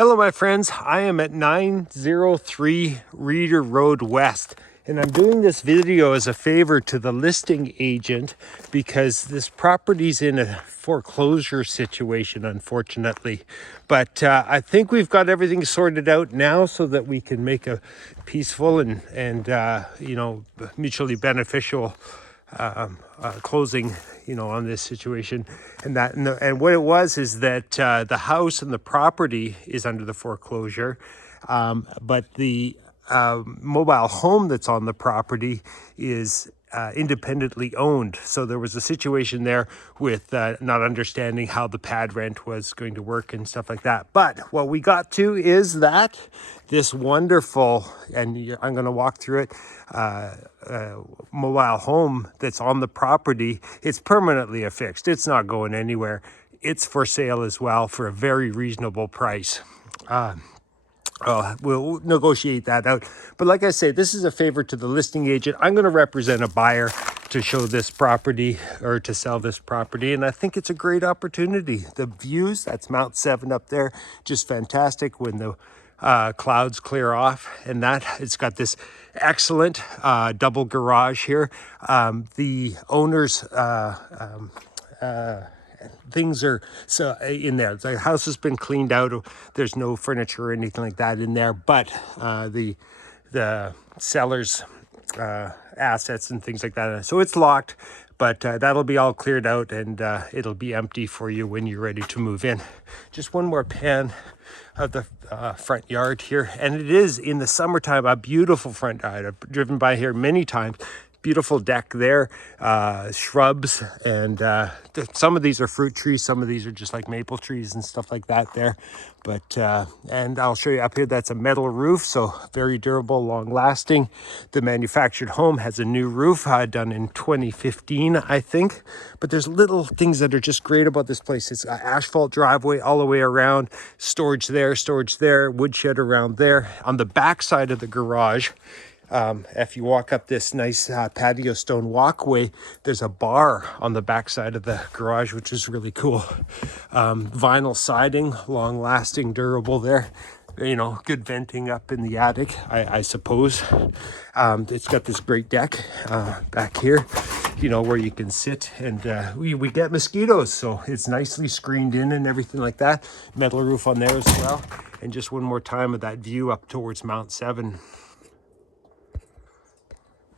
Hello my friends, I am at 903 Ryter Road West, and I'm doing this video as a favor to the listing agent because this property's in a foreclosure situation, unfortunately. But I think we've got everything sorted out now so that we can make a peaceful and mutually beneficial closing, on this situation. And what it was is that the house and the property is under the foreclosure, but the mobile home that's on the property is independently owned. So there was a situation there with not understanding how the pad rent was going to work and stuff like that. But what we got to is that this wonderful, and I'm going to walk through it, mobile home that's on the property, it's permanently affixed. It's not going anywhere. It's for sale as well for a very reasonable price. We'll negotiate that out. But like I say, this is a favor to the listing agent. I'm going to represent a buyer to show this property or to sell this property. And I think it's a great opportunity. The views, that's Mount 7 up there, just fantastic when the clouds clear off. And that it's got this excellent double garage here. The owner's things are so in there. The house has been cleaned out. There's no furniture or anything like that in there, but the seller's assets and things like that. So it's locked, but that'll be all cleared out and it'll be empty for you when you're ready to move in. Just one more pan of the front yard here, and it is in the summertime a beautiful front yard. I've driven by here many times. Beautiful deck there, shrubs, and some of these are fruit trees, some of these are just like maple trees and stuff like that there. But and I'll show you up here, that's a metal roof, so very durable, long lasting. The manufactured home has a new roof done in 2015, I think. But there's little things that are just great about this place. It's an asphalt driveway all the way around, storage there, woodshed around there. On the back side of the garage, if you walk up this nice patio stone walkway, there's a bar on the back side of the garage, which is really cool. Vinyl siding, long lasting, durable there. Good venting up in the attic, I suppose. It's got this great deck back here, where you can sit, and we get mosquitoes, so it's nicely screened in and everything like that. Metal roof on there as well. And just one more time of that view up towards Mount 7.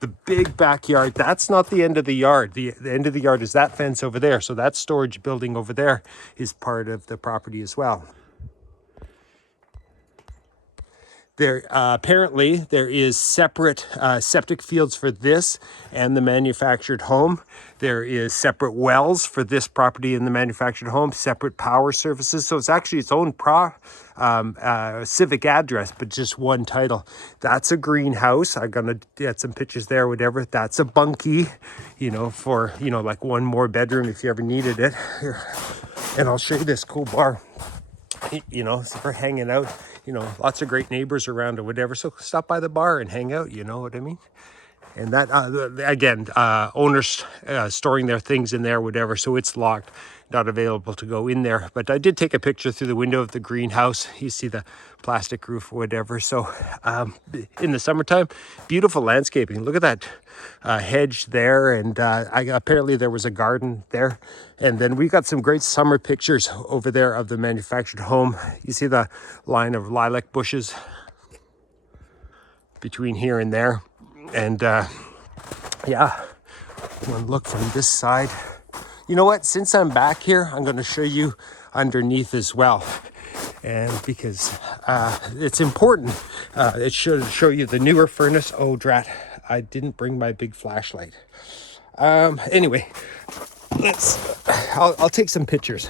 The big backyard, that's not the end of the yard. The end of the yard is that fence over there. So that storage building over there is part of the property as well. There apparently there is separate septic fields for this and the manufactured home. There is separate wells for this property and the manufactured home, separate power services. So it's actually its own civic address, but just one title. That's a greenhouse. I'm gonna get some pictures there, whatever. That's a bunkie, for like one more bedroom if you ever needed it. Here. And I'll show you this cool bar. So for hanging out, lots of great neighbors around or whatever. So stop by the bar and hang out, you know what I mean? And that, again, owners storing their things in there, whatever. So it's locked, not available to go in there. But I did take a picture through the window of the greenhouse. You see the plastic roof or whatever. So in the summertime, beautiful landscaping. Look at that hedge there. And apparently there was a garden there. And then we got some great summer pictures over there of the manufactured home. You see the line of lilac bushes between here and there. And yeah, one look from this side. You know what? Since I'm back here, I'm going to show you underneath as well. And because it's important, it should show you the newer furnace. Oh, drat, I didn't bring my big flashlight. Anyway, I'll take some pictures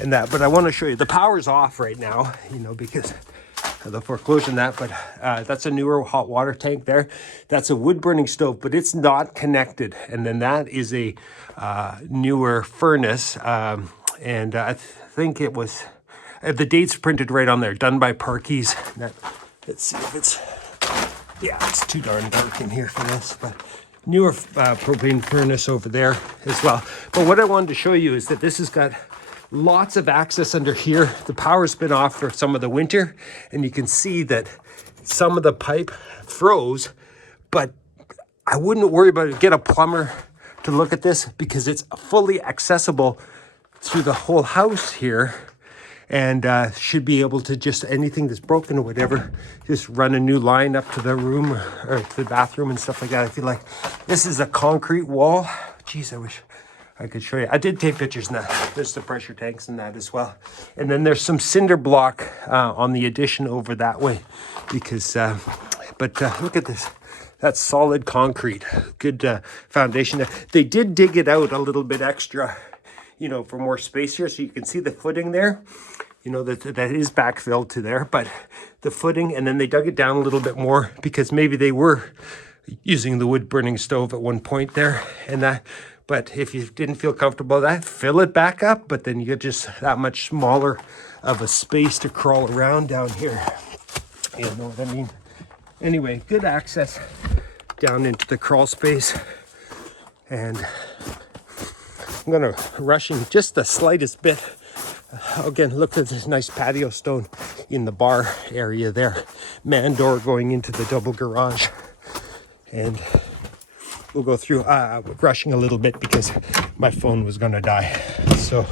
and that, but I want to show you the power's off right now, because the foreclosure and that, but that's a newer hot water tank there. That's a wood burning stove, but it's not connected. And then that is a newer furnace. And I think it was, the date's printed right on there, done by Parkey's. Let's see if it's, yeah, it's too darn dark in here for this, but newer propane furnace over there as well. But what I wanted to show you is that this has got lots of access under here. The power's been off for some of the winter, and you can see that some of the pipe froze, but I wouldn't worry about it. Get a plumber to look at this because it's fully accessible through the whole house here, and should be able to just, anything that's broken or whatever, just run a new line up to the room or to the bathroom and stuff like that. I feel like this is a concrete wall. Geez, I wish I could show you. I did take pictures and that. There's the pressure tanks and that as well. And then there's some cinder block on the addition over that way because, but look at this. That's solid concrete, good foundation there. They did dig it out a little bit extra, you know, for more space here. So you can see the footing there, you know, that is backfilled to there, but the footing, and then they dug it down a little bit more because maybe they were using the wood burning stove at one point there and that. But if you didn't feel comfortable with that, fill it back up, but then you get just that much smaller of a space to crawl around down here. You know what I mean? Anyway, good access down into the crawl space. And I'm gonna rush in just the slightest bit. Again, look at this nice patio stone in the bar area there. Man door going into the double garage. And we'll go through, rushing a little bit because my phone was gonna die. So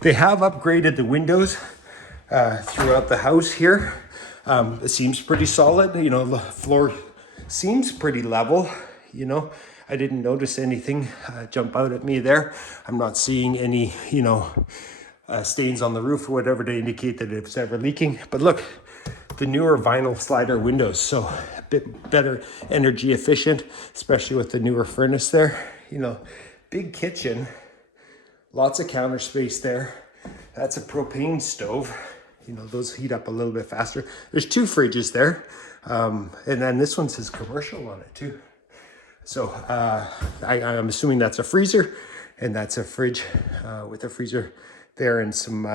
they have upgraded the windows throughout the house here. It seems pretty solid. You know, the floor seems pretty level. You know, I didn't notice anything jump out at me there. I'm not seeing any, you know, stains on the roof or whatever to indicate that it's ever leaking. But look, the newer vinyl slider windows, so a bit better energy efficient, especially with the newer furnace there. You know, big kitchen, lots of counter space there. That's a propane stove. You know, those heat up a little bit faster. There's 2 fridges there. And then this one says commercial on it too. So I'm assuming that's a freezer, and that's a fridge with a freezer there and some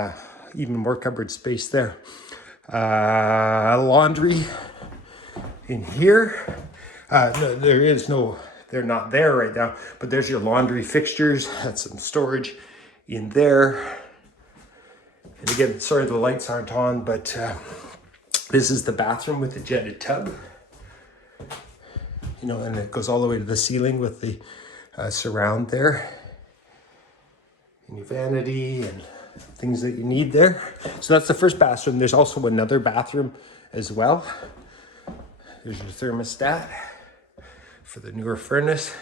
even more cupboard space there. Laundry in here. No, there is no, they're not there right now, but there's your laundry fixtures. That's some storage in there. And again, sorry the lights aren't on, but this is the bathroom with the jetted tub. You know, and it goes all the way to the ceiling with the surround there. And your vanity and things that you need there. So that's the first bathroom. There's also another bathroom as well. There's your thermostat for the newer furnace.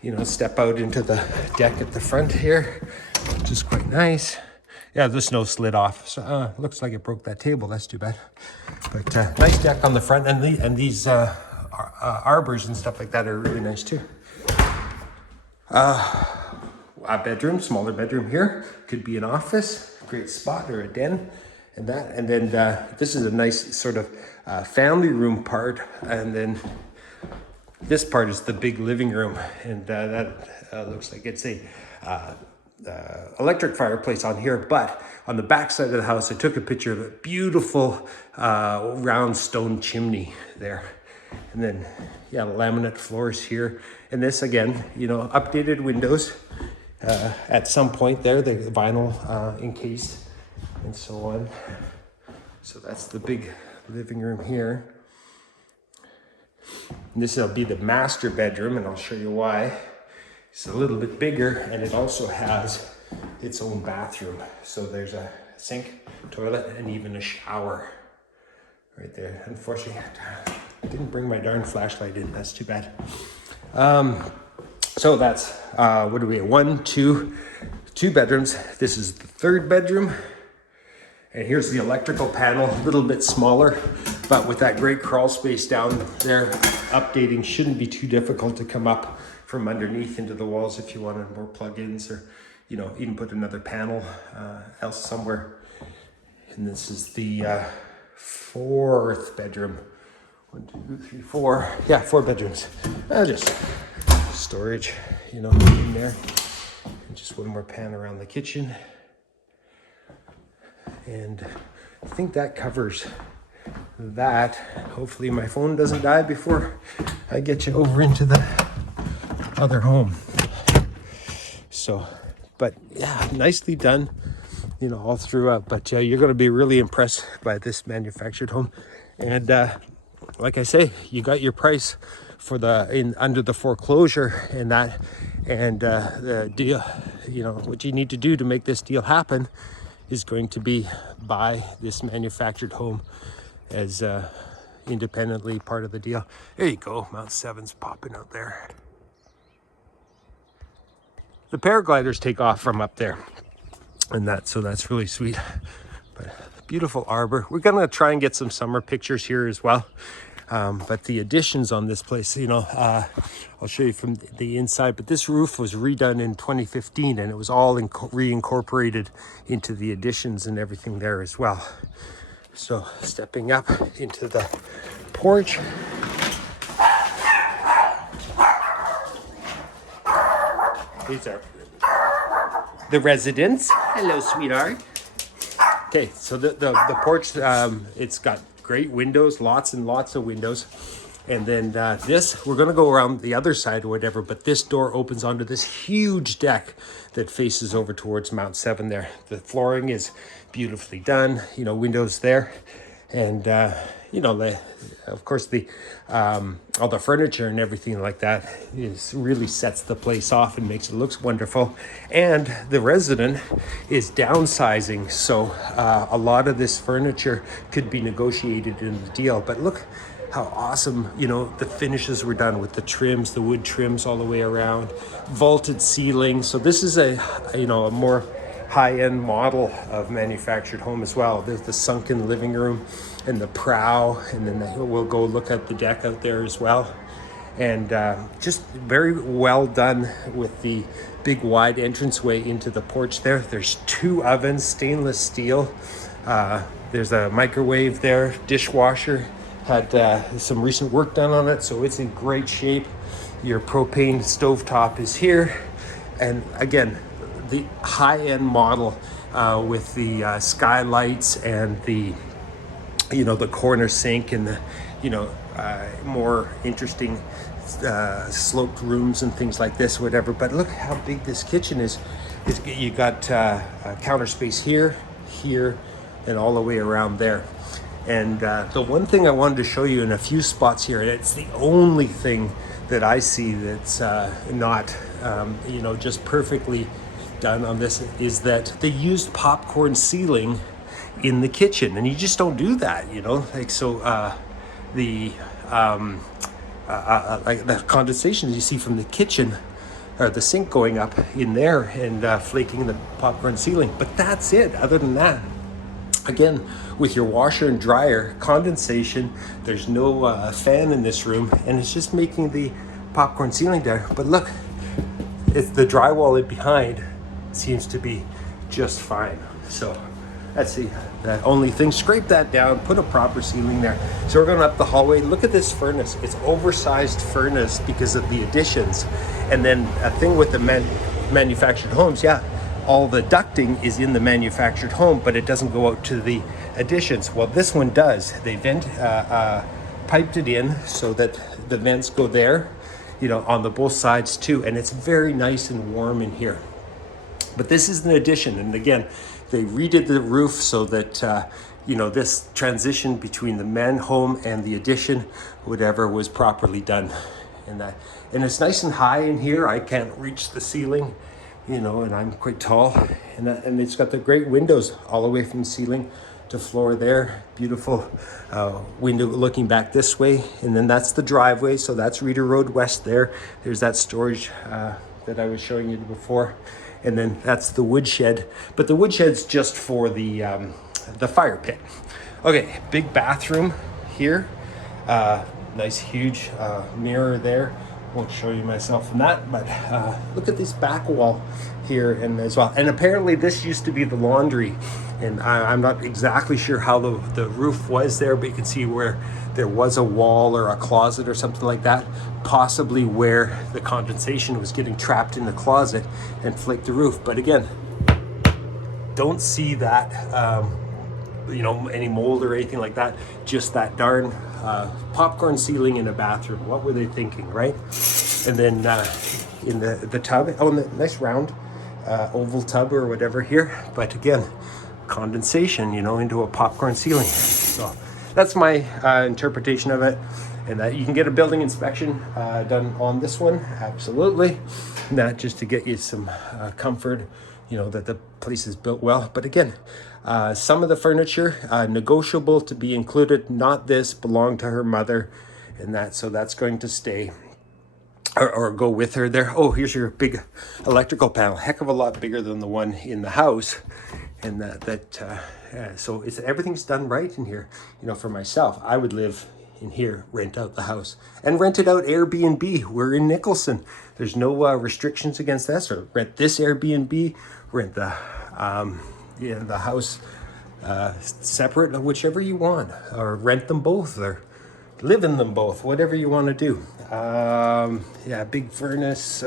You know, step out into the deck at the front here, which is quite nice. Yeah, the snow slid off, so looks like it broke that table. That's too bad. But nice deck on the front, and these arbors and stuff like that are really nice too. A bedroom, smaller bedroom here, could be an office, great spot, or a den, and that. And then this is a nice sort of family room part, and then this part is the big living room, and that looks like it's a electric fireplace on here, but on the back side of the house, I took a picture of a beautiful round stone chimney there. And then, yeah, laminate floors here. And this, again, you know, updated windows at some point there, the vinyl encased and so on. So that's the big living room here. And this will be the master bedroom, and I'll show you why. It's a little bit bigger, and it also has its own bathroom. So there's a sink, toilet, and even a shower right there. Unfortunately, I didn't bring my darn flashlight in. That's too bad. So that's, what do we have? Two bedrooms. This is the 3rd bedroom. And here's the electrical panel, a little bit smaller, but with that great crawl space down there, updating shouldn't be too difficult to come up from underneath into the walls if you wanted more plugins, or, you know, even put another panel else somewhere. And this is the 4th bedroom. 1, 2, 3, 4. Yeah, 4 bedrooms. Just storage, you know, in there. And just one more pan around the kitchen. And I think that covers that. Hopefully my phone doesn't die before I get you over into the other home. So, but yeah, nicely done. you know, all throughout. But you're going to be really impressed by this manufactured home. And like I say, you got your price for the under the foreclosure and that, and the deal. You know, what you need to do to make this deal happen is going to be buy this manufactured home as independently part of the deal. There you go, Mount 7's popping out there. The paragliders take off from up there, and so that's really sweet. But beautiful arbor. We're gonna try and get some summer pictures here as well. But the additions on this place, you know, I'll show you from the inside, but this roof was redone in 2015, and it was all reincorporated into the additions and everything there as well. So stepping up into the porch. These are the residents. Hello, sweetheart. Okay, so the porch, it's got great windows, lots and lots of windows. And then we're gonna go around the other side or whatever, but this door opens onto this huge deck that faces over towards Mount 7 there. The flooring is beautifully done, you know, windows there. And, you know, of course, all the furniture and everything like that really sets the place off and makes it look wonderful. And the resident is downsizing, so a lot of this furniture could be negotiated in the deal. But look how awesome, you know, the finishes were done with the trims, the wood trims all the way around, vaulted ceiling. So this is a more high-end model of manufactured home as well. There's the sunken living room and the prow, and then we'll go look at the deck out there as well. And just very well done with the big wide entranceway into the porch there. There's 2 ovens, stainless steel. There's a microwave there, dishwasher. Had some recent work done on it, so it's in great shape. Your propane stovetop is here. And again, the high-end model with the skylights and the, you know, the corner sink and the, you know, more interesting sloped rooms and things like this, whatever. But look how big this kitchen is. You got counter space here, and all the way around there. And the one thing I wanted to show you in a few spots here, and it's the only thing that I see that's not, you know, just perfectly done on this, is that they used popcorn ceiling in the kitchen, and you just don't do that, you know. Like, so like the condensation you see from the kitchen or the sink going up in there and flaking the popcorn ceiling, but that's it. Other than that, again, with your washer and dryer, condensation, there's no fan in this room, and it's just making the popcorn ceiling there. But look, it's the drywall in behind seems to be just fine. So let's see, the only thing, scrape that down, put a proper ceiling there. So we're going up the hallway. Look at this furnace. It's oversized furnace because of the additions. And then a thing with the manufactured homes, yeah, all the ducting is in the manufactured home, but it doesn't go out to the additions. Well, this one does. They piped it in so that the vents go there, you know, on the both sides too. And it's very nice and warm in here. But this is an addition, and again, they redid the roof so that you know, this transition between the man home and the addition, whatever, was properly done. And it's nice and high in here. I can't reach the ceiling, you know, and I'm quite tall. And it's got the great windows all the way from ceiling to floor there. Beautiful window looking back this way, and then that's the driveway. So that's Ryter Road West there. There's that storage that I was showing you before. And then that's the woodshed, but the woodshed's just for the fire pit. Okay, big bathroom here. Nice huge mirror there. Won't show you myself in that, but look at this back wall here and as well. And apparently this used to be the laundry, and I'm not exactly sure how the roof was there, but you can see where there was a wall or a closet or something like that, possibly where the condensation was getting trapped in the closet and flaked the roof. But again, don't see that you know, any mold or anything like that, just that darn popcorn ceiling in a bathroom. What were they thinking, right? And then in the tub, oh, and the nice round oval tub or whatever here, but again, condensation, you know, into a popcorn ceiling. So that's my interpretation of it. And that you can get a building inspection done on this one, absolutely. Not just to get you some comfort, you know, that the place is built well. But again, some of the furniture negotiable to be included. Not this, belonged to her mother, and that, so that's going to stay or go with her there. Oh, here's your big electrical panel, heck of a lot bigger than the one in the house. And so it's, everything's done right in here. You know, for myself, I would live in here, rent out the house, and rent it out Airbnb. We're in Nicholson. There's no restrictions against that. So rent this Airbnb, rent the the house separate, whichever you want, or rent them both, or live in them both, whatever you want to do. Yeah, big furnace,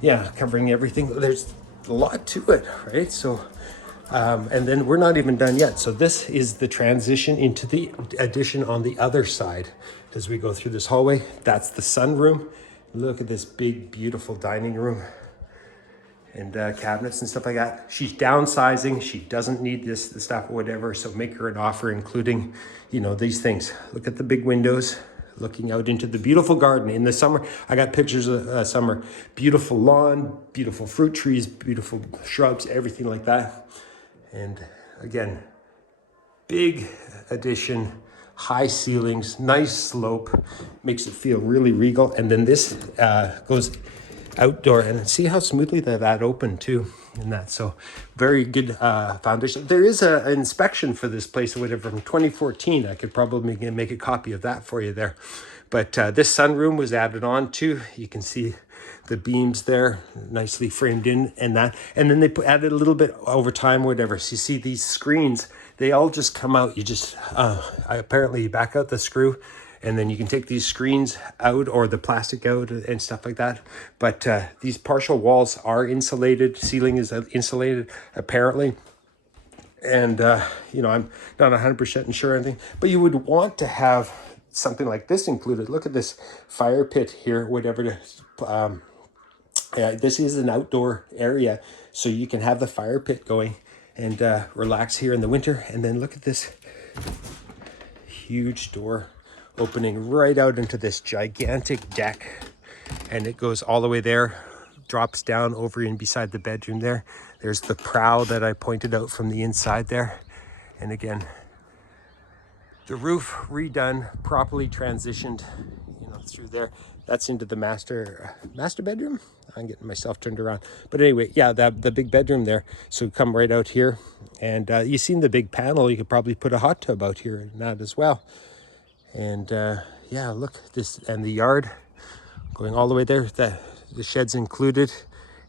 yeah, covering everything. There's a lot to it, right? So and then we're not even done yet. So this is the transition into the addition on the other side. As we go through this hallway, that's the sunroom. Look at this big, beautiful dining room and cabinets and stuff like that. She's downsizing. She doesn't need this stuff or whatever. So make her an offer, including, you know, these things. Look at the big windows, looking out into the beautiful garden in the summer. I got pictures of summer. Beautiful lawn, beautiful fruit trees, beautiful shrubs, everything like that. And again, big addition, high ceilings, nice slope, makes it feel really regal. And then this goes outdoor, and see how smoothly that opened too in that. So very good foundation. There is an inspection for this place or whatever from 2014. I could probably make a copy of that for you there. But this sunroom was added on too. You can see the beams there nicely framed in, and that, and then they added a little bit over time, whatever. So you see these screens, they all just come out. You just apparently you back out the screw, and then you can take these screens out or the plastic out and stuff like that. But these partial walls are insulated. Ceiling is insulated, apparently. And, you know, I'm not 100% sure or anything, but you would want to have something like this included. Look at this fire pit here, whatever. This is an outdoor area, so you can have the fire pit going and relax here in the winter. And then look at this huge door opening right out into this gigantic deck, and it goes all the way there, drops down over in beside the bedroom there. There's the prow that I pointed out from the inside there. And again, the roof redone, properly transitioned, you know, through there. That's into the master bedroom. I'm getting myself turned around. But anyway, yeah, the big bedroom there. So come right out here, and you seen the big panel. You could probably put a hot tub out here and that as well. And yeah, look, this, and the yard going all the way there. The shed's included,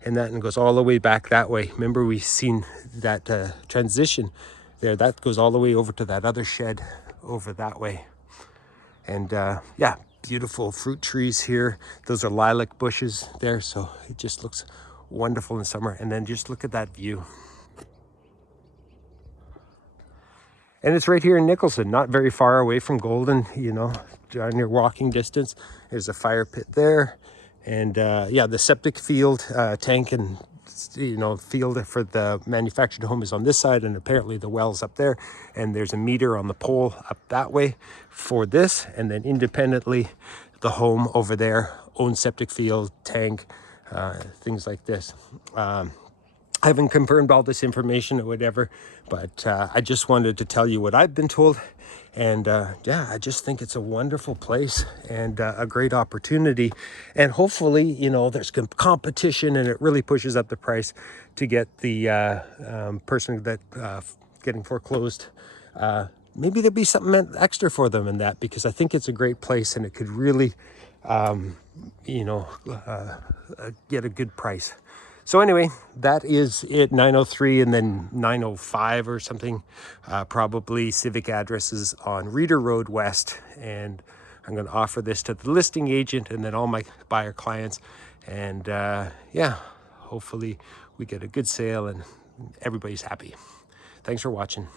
and that, and goes all the way back that way. Remember, we seen that transition there. That goes all the way over to that other shed over that way. And yeah, beautiful fruit trees here. Those are lilac bushes there, so it just looks wonderful in summer. And then just look at that view. And it's right here in Nicholson, not very far away from Golden, you know, near walking distance. There's a fire pit there. And yeah, the septic field, tank and, you know, field for the manufactured home is on this side, and apparently the well's up there. And there's a meter on the pole up that way for this. And then independently, the home over there, own septic field, tank, things like this. I haven't confirmed all this information or whatever, but I just wanted to tell you what I've been told. And yeah, I just think it's a wonderful place and a great opportunity. And hopefully, you know, there's competition and it really pushes up the price to get the person that getting foreclosed. Maybe there'd be something extra for them in that, because I think it's a great place and it could really, you know, get a good price. So anyway, that is it. 903 and then 905 or something, probably civic addresses on Ryter Road West. And I'm going to offer this to the listing agent and then all my buyer clients. And yeah, hopefully we get a good sale and everybody's happy. Thanks for watching.